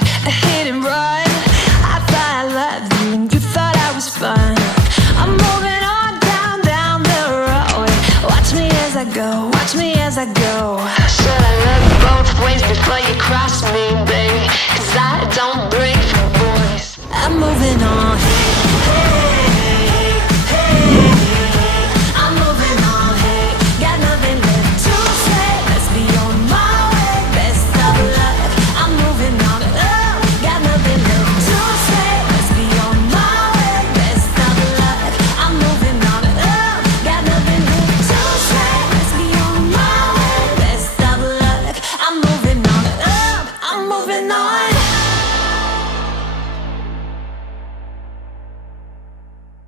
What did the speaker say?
like a hit and run. I thought I loved you and you thought I was fun. I'm moving on down the road. Watch me as I go, watch me as I go. Should I look both ways before you cross me, baby?